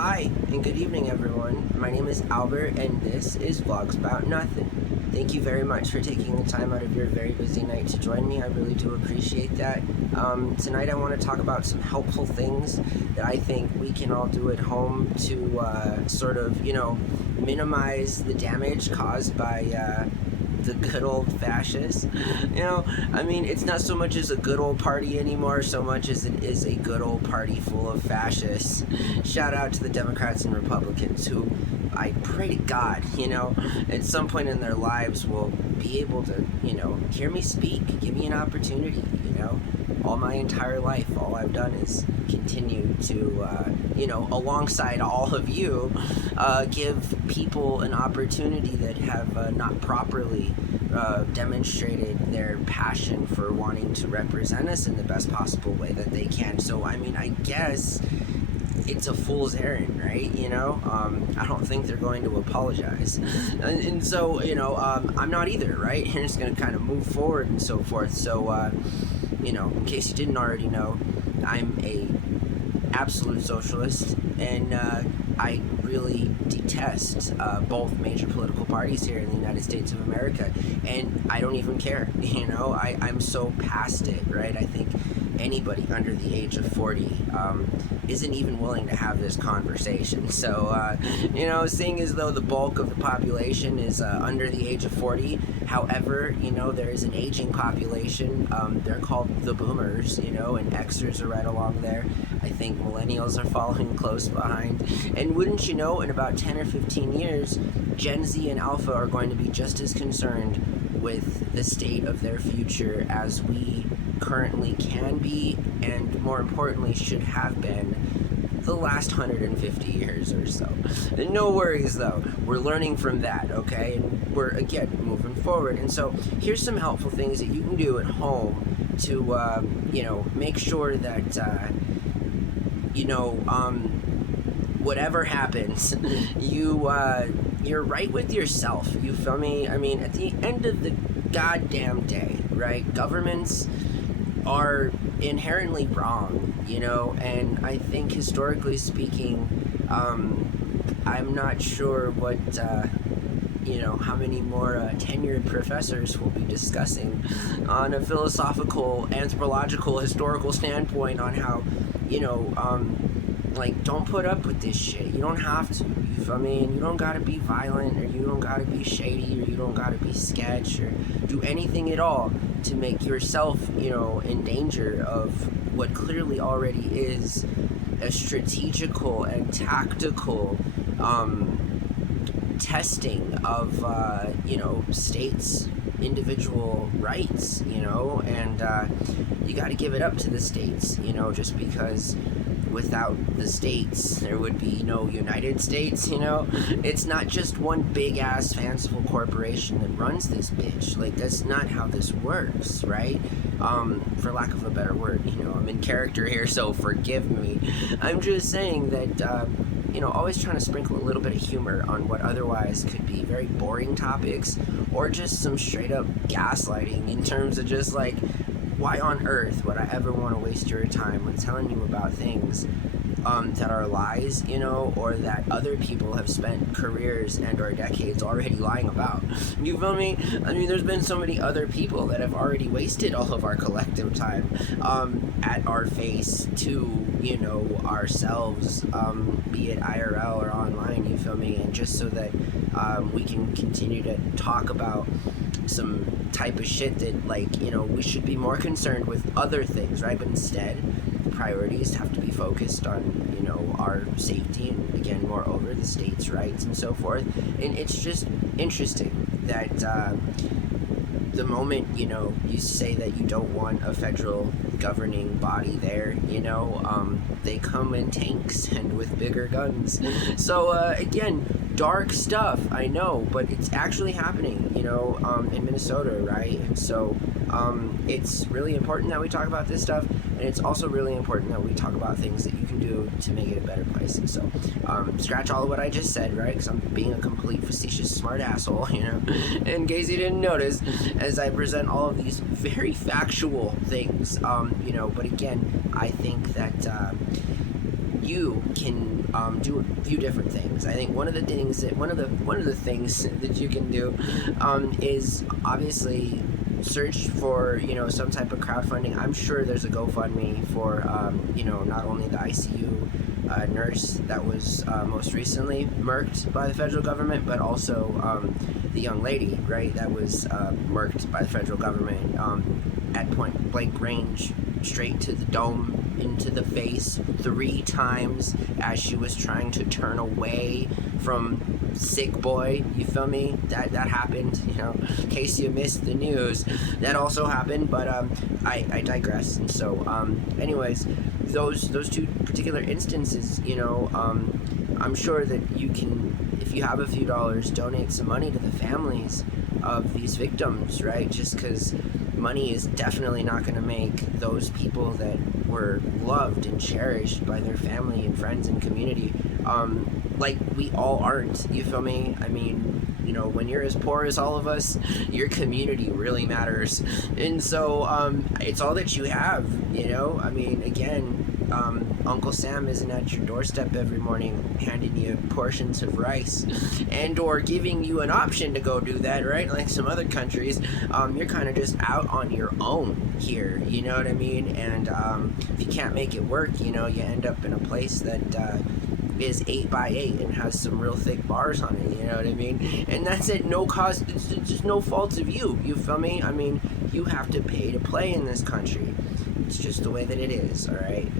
Hi, and good evening, everyone. My name is Albert, and this is Vlogs About Nothing. Thank you very much for taking the time out of your very busy night to join me. I really do appreciate that. Tonight I want to talk about some helpful things that I think we can all do at home to minimize the damage caused by the good old fascists. It's not so much as a good old party anymore, so much as it is a good old party full of fascists. Shout out to the Democrats and Republicans who, I pray to God, at some point in their lives will be able to, hear me speak, give me an opportunity, all my entire life, all I've done is continue to, alongside all of you, give people an opportunity that have not properly demonstrated their passion for wanting to represent us in the best possible way that they can. So, I guess it's a fool's errand, right? I don't think they're going to apologize. And so, I'm not either, right? You're just going to kind of move forward and so forth. So, in case you didn't already know, I'm a absolute socialist, and I really detest both major political parties here in the United States of America, and I don't even care. I'm so past it, right? I think anybody under the age of 40 isn't even willing to have this conversation. So, seeing as though the bulk of the population is under the age of 40, however, there is an aging population. They're called the boomers, and Xers are right along there. I think millennials are following close behind. And wouldn't you know, in about 10 or 15 years, Gen Z and Alpha are going to be just as concerned with the state of their future as we currently can be, and more importantly should have been the last 150 years or so. And no worries though, we're learning from that, okay? And we're again moving forward. And so here's some helpful things that you can do at home to make sure that whatever happens, you're right with yourself. You feel me? At the end of the goddamn day, right? Governments are inherently wrong, and I think historically speaking, I'm not sure what, how many more tenured professors will be discussing on a philosophical, anthropological, historical standpoint on how, don't put up with this shit. You don't have to. You feel me? And you don't gotta be violent, or you don't gotta be shady, or you don't gotta be sketch, or do anything at all to make yourself, in danger of what clearly already is a strategical and tactical testing of, states' individual rights, and you gotta give it up to the states, just because without the states there would be no United States. It's not just one big ass fanciful corporation that runs this bitch. That's not how this works, right? For lack of a better word, I'm in character here, so forgive me. I'm just saying that always trying to sprinkle a little bit of humor on what otherwise could be very boring topics, or just some straight up gaslighting in terms of just why on earth would I ever want to waste your time with telling you about things that are lies, or that other people have spent careers and or decades already lying about. You feel me? There's been so many other people that have already wasted all of our collective time at our face to, ourselves, be it IRL or online, you feel me? And just so that we can continue to talk about some type of shit that, we should be more concerned with other things, right? But instead, the priorities have to be focused on, our safety and, again, moreover, the state's rights and so forth. And it's just interesting that the moment, you say that you don't want a federal governing body there, they come in tanks and with bigger guns. So, again, dark stuff, I know, but it's actually happening, in Minnesota, right? And so, it's really important that we talk about this stuff, and it's also really important that we talk about things that you can do to make it a better place. And so, scratch all of what I just said, right? Because I'm being a complete facetious smart asshole, in case you didn't notice, as I present all of these very factual things, but again, I think that you can do a few different things. I think one of the things that you can do is obviously search for some type of crowdfunding. I'm sure there's a GoFundMe for not only the ICU nurse that was most recently murked by the federal government, but also the young lady, right, that was murked by the federal government at point blank range, straight to the dome, into the face 3 times as she was trying to turn away from sick boy. You feel me? That happened, in case you missed the news. That also happened, but I digress. And so anyways, those 2 particular instances, I'm sure that you can, if you have a few dollars, donate some money to the families of these victims, right? Just because money is definitely not going to make those people that were loved and cherished by their family and friends and community, like we all aren't. You feel me? I mean, when you're as poor as all of us, your community really matters. And so it's all that you have, I mean, again, Uncle Sam isn't at your doorstep every morning handing you portions of rice and or giving you an option to go do that, right? Like some other countries, you're kind of just out on your own here, you know what I mean? And if you can't make it work, you end up in a place that is 8x8 and has some real thick bars on it, you know what I mean? And that's at no cost, it's just no fault of you feel me? I mean, you have to pay to play in this country. It's just the way that it is, all right?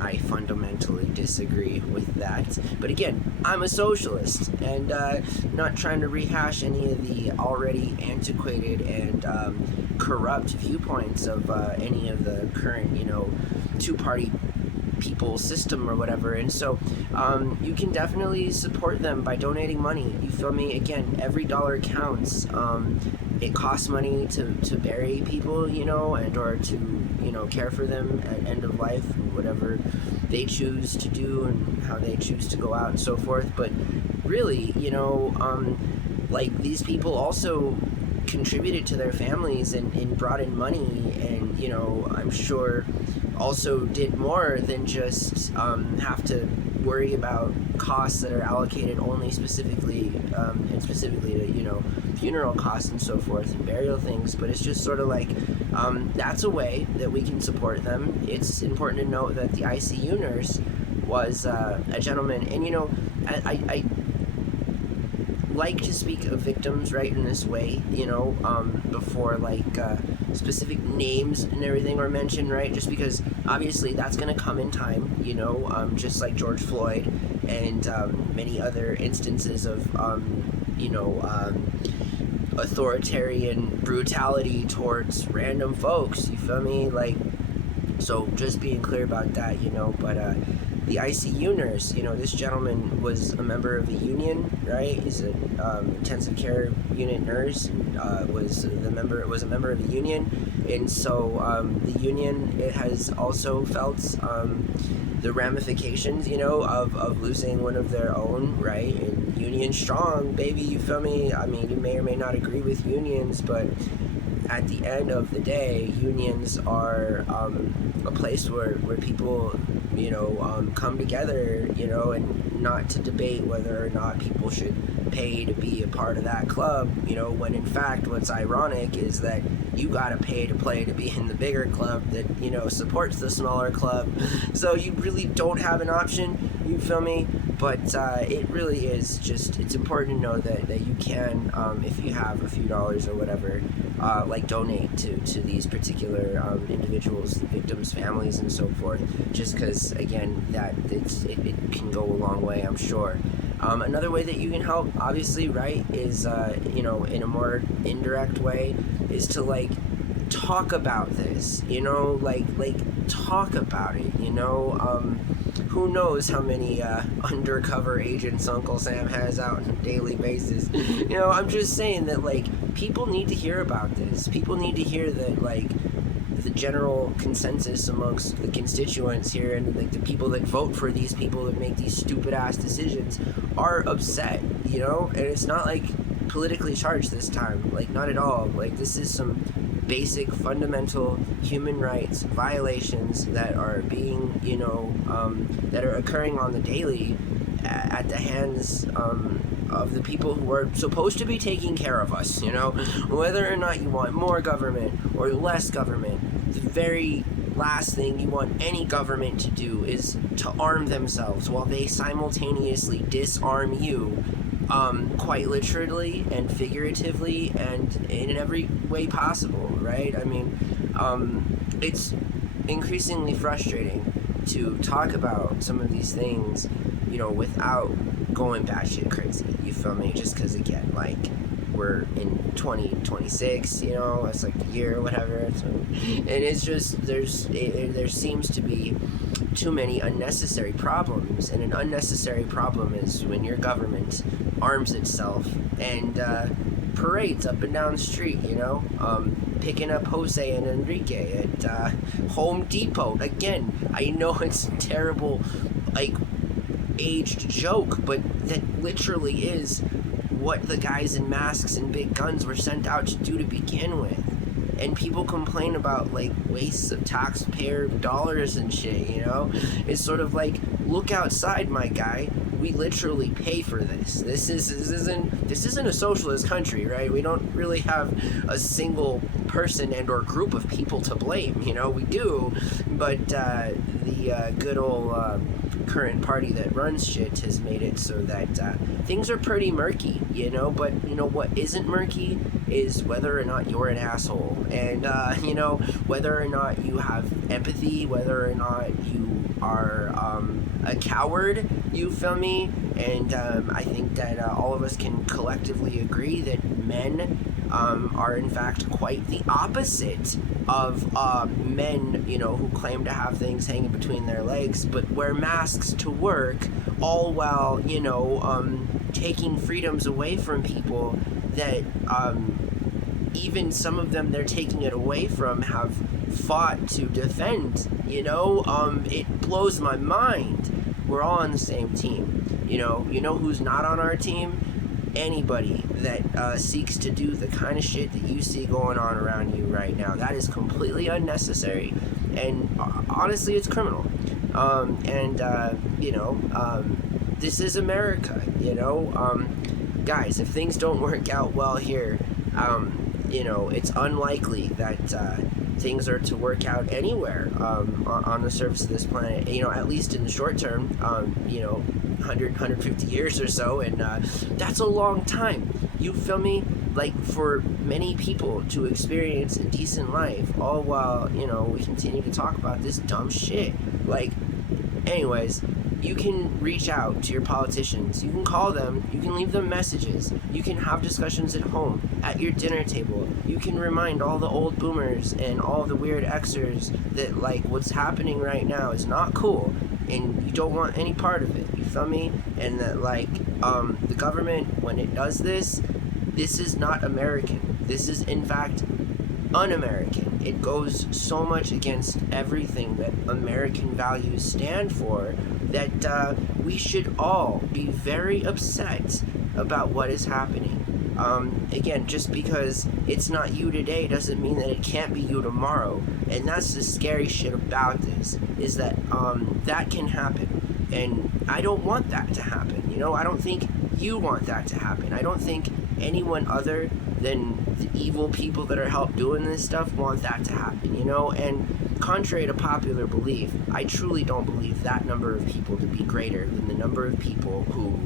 I fundamentally disagree with that. But again, I'm a socialist, and not trying to rehash any of the already antiquated and corrupt viewpoints of any of the current, two-party people system or whatever. And so you can definitely support them by donating money. You feel me? Again, every dollar counts. It costs money to bury people, and or to care for them at end of life, whatever they choose to do and how they choose to go out and so forth. But really, like these people also contributed to their families and brought in money, and I'm sure also did more than just have to worry about costs that are allocated only specifically to funeral costs and so forth and burial things. But it's just sort of like that's a way that we can support them. It's important to note that the ICU nurse was a gentleman, and I like to speak of victims right in this way, before like specific names and everything are mentioned, right? Just because obviously that's going to come in time, just like George Floyd and many other instances of authoritarian brutality towards random folks. You feel me? Like, so just being clear about that, but the ICU nurse, this gentleman was a member of a union, right? He's an intensive care unit nurse, and was a member of a union, and so the union, it has also felt the ramifications, of losing one of their own, right? And union strong, baby, you feel me? I mean, you may or may not agree with unions, but at the end of the day, unions are a place where people, come together, and not to debate whether or not people should pay to be a part of that club, when in fact what's ironic is that you gotta pay to play to be in the bigger club that, supports the smaller club. So you really don't have an option, you feel me? But it really is just, it's important to know that you can, if you have a few dollars or whatever, donate to these particular individuals, victims, families, and so forth, just because, again, that it can go a long way, I'm sure. Another way that you can help, obviously, right, is, in a more indirect way, is to, talk about this, talk about it, who knows how many undercover agents Uncle Sam has out on a daily basis. I'm just saying that, people need to hear about this. People need to hear that, the general consensus amongst the constituents here and, the people that vote for these people that make these stupid-ass decisions are upset, and it's not, politically charged this time. Not at all. This is some basic fundamental human rights violations that are being, that are occurring on the daily at the hands of the people who are supposed to be taking care of us, whether or not you want more government or less government. The very last thing you want any government to do is to arm themselves while they simultaneously disarm you, quite literally and figuratively and in every way possible, right? I mean, it's increasingly frustrating to talk about some of these things, without going batshit crazy, you feel me? Just because, again, like, we're in 2026, it's like the year or whatever, so, and it's just, there seems to be too many unnecessary problems, and an unnecessary problem is when your government arms itself and parades up and down the street, picking up Jose and Enrique at Home Depot. Again, I know it's a terrible, like, aged joke, but that literally is what the guys in masks and big guns were sent out to do to begin with. And people complain about, like, wastes of taxpayer dollars and shit, It's sort of like, look outside, my guy. We literally pay for this. This isn't a socialist country, right? We don't really have a single person and or group of people to blame, we do, but the good old current party that runs shit has made it so that things are pretty murky, but what isn't murky is whether or not you're an asshole, and whether or not you have empathy, whether or not you are a coward, you feel me? And I think that all of us can collectively agree that men are in fact quite the opposite of men, who claim to have things hanging between their legs but wear masks to work, all while, taking freedoms away from people that even some of them they're taking it away from have fought to defend, it blows my mind. We're all on the same team, who's not on our team? Anybody that seeks to do the kind of shit that you see going on around you right now. That is completely unnecessary, and honestly, it's criminal. This is America, guys, if things don't work out well here, it's unlikely that things are to work out anywhere on the surface of this planet, at least in the short term, 150 years or so, and that's a long time, you feel me? Like, for many people to experience a decent life, all while, we continue to talk about this dumb shit. Like, anyways, you can reach out to your politicians, you can call them, you can leave them messages, you can have discussions at home, at your dinner table, you can remind all the old boomers and all the weird Xers that, like, what's happening right now is not cool, and you don't want any part of it, you feel me? And that, like, the government, when it does this, this is not American. This is, in fact, un-American. It goes so much against everything that American values stand for that we should all be very upset about what is happening. Again, just because it's not you today doesn't mean that it can't be you tomorrow. And that's the scary shit about this, is that that can happen. And I don't want that to happen. I don't think you want that to happen. I don't think anyone other than the evil people that are helped doing this stuff want that to happen, And contrary to popular belief, I truly don't believe that number of people to be greater than the number of people who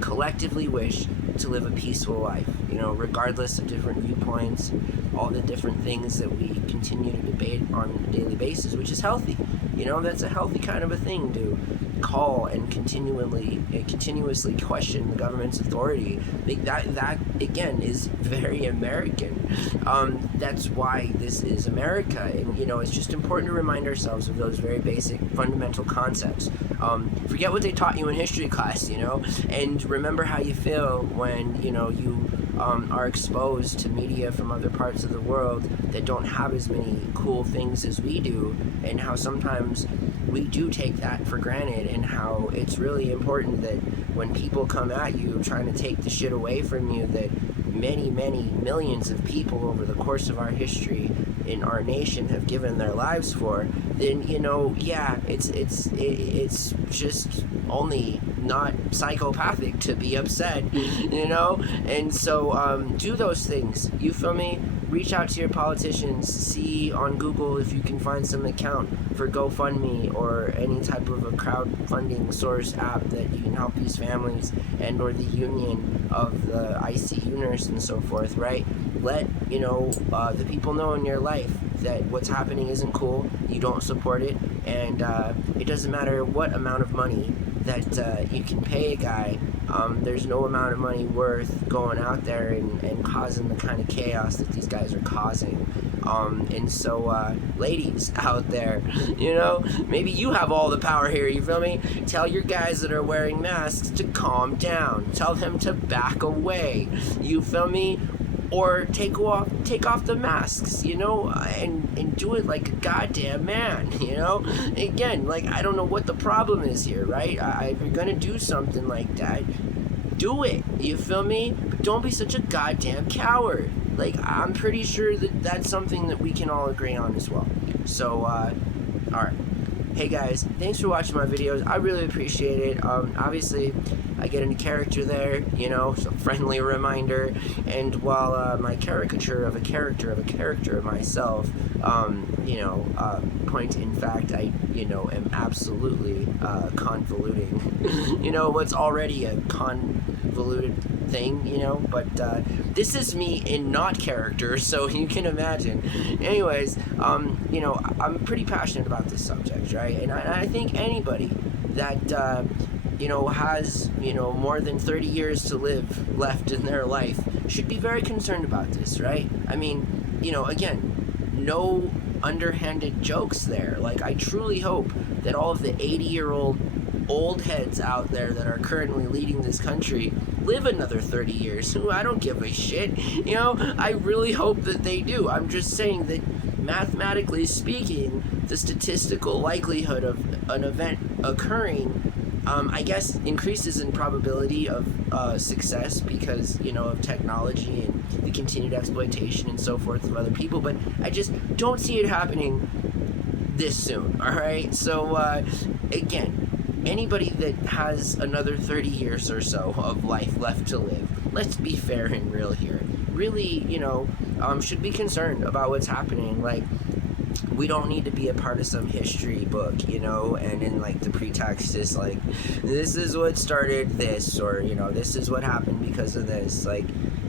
collectively wish to live a peaceful life, regardless of different viewpoints, all the different things that we continue to debate on a daily basis, which is healthy. That's a healthy kind of a thing to call and continuously question the government's authority. That again is very American. That's why this is America, and it's just important to remind ourselves of those very basic fundamental concepts. Forget what they taught you in history class, and remember how you feel when you are exposed to media from other parts of the world that don't have as many cool things as we do, and how sometimes we do take that for granted, and how it's really important that when people come at you trying to take the shit away from you that many, many millions of people over the course of our history in our nation have given their lives for, then, you know, yeah, it's just only not psychopathic to be upset, you know? And so do those things, you feel me? Reach out to your politicians, see on Google if you can find some account for GoFundMe or any type of a crowdfunding source app that you can help these families, and or the union of the ICU nurse and so forth, right? Let, you know, the people know in your life that what's happening isn't cool, you don't support it, and it doesn't matter what amount of money that you can pay a guy. There's no amount of money worth going out there and causing the kind of chaos that these guys are causing. And so, ladies out there, you know, maybe you have all the power here, you feel me? Tell your guys that are wearing masks to calm down. Tell them to back away, you feel me? Or take off the masks, you know, and do it like a goddamn man, you know? Again, like, I don't know what the problem is here, right? If you're gonna do something like that, do it, you feel me? But don't be such a goddamn coward. Like, I'm pretty sure that that's something that we can all agree on as well. So, alright. Hey guys, thanks for watching my videos. I really appreciate it. Obviously, I get into character there, you know, so friendly reminder. And while my caricature of a character of myself, you know, point in fact, I, you know, am absolutely convoluting, you know, what's already a convoluted thing, you know, but this is me in not character, so you can imagine. Anyways, you know, I'm pretty passionate about this subject, right? And I think anybody that you know, has, you know, more than 30 years to live left in their life should be very concerned about this, right? I mean, you know, again, no underhanded jokes there. Like, I truly hope that all of the 80-year-old old heads out there that are currently leading this country live another 30 years. I don't give a shit, you know? I really hope that they do. I'm just saying that mathematically speaking, the statistical likelihood of an event occurring, I guess, increases in probability of success because, you know, of technology and the continued exploitation and so forth of other people, but I just don't see it happening this soon, alright? So, again, anybody that has another 30 years or so of life left to live, let's be fair and real here, really, you know, should be concerned about what's happening. Like, we don't need to be a part of some history book, you know, and in like the pretext is like, this is what started this, or, you know, this is what happened because of this. Like,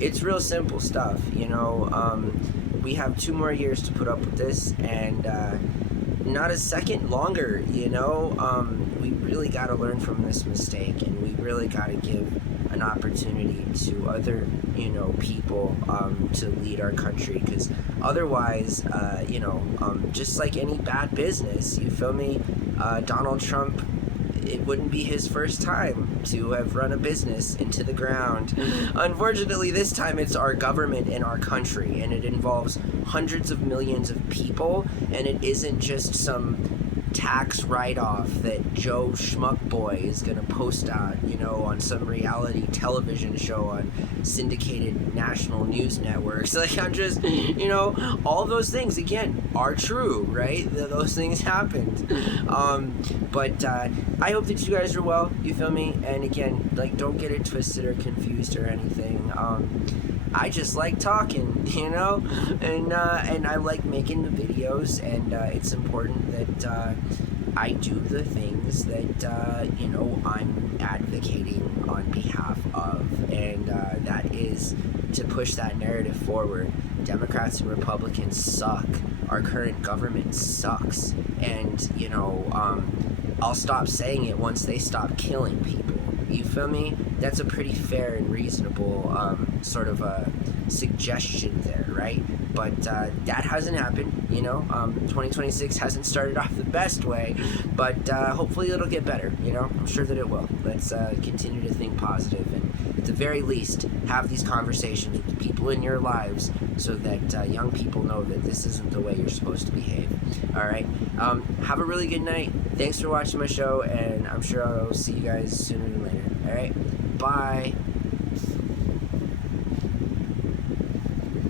it's real simple stuff, you know. We have 2 more years to put up with this, and not a second longer, you know. We really got to learn from this mistake, and we really got to give an opportunity to other, you know, people to lead our country, because otherwise, you know, just like any bad business, you feel me, Donald Trump, it wouldn't be his first time to have run a business into the ground. Unfortunately, this time it's our government and our country, and it involves hundreds of millions of people, and it isn't just some tax write-off that Joe Schmuckboy is gonna post on, you know, on some reality television show on syndicated national news networks. Like, I'm just, you know, all those things, again, are true, right? Those things happened. But I hope that you guys are well, you feel me? And again, like, don't get it twisted or confused or anything. I just like talking, you know, and I like making the videos, and it's important that I do the things that, you know, I'm advocating on behalf of, and that is to push that narrative forward. Democrats and Republicans suck. Our current government sucks, and, you know, I'll stop saying it once they stop killing people. You feel me? That's a pretty fair and reasonable sort of a suggestion there, right? but that hasn't happened. 2026 hasn't started off the best way, but hopefully it'll get better. I'm sure that it will. Let's continue to think positive, and at the very least, have these conversations with the people in your lives so that young people know that this isn't the way you're supposed to behave. All right. Have a really good night. Thanks for watching my show, and I'm sure I'll see you guys sooner than later. All right. Bye.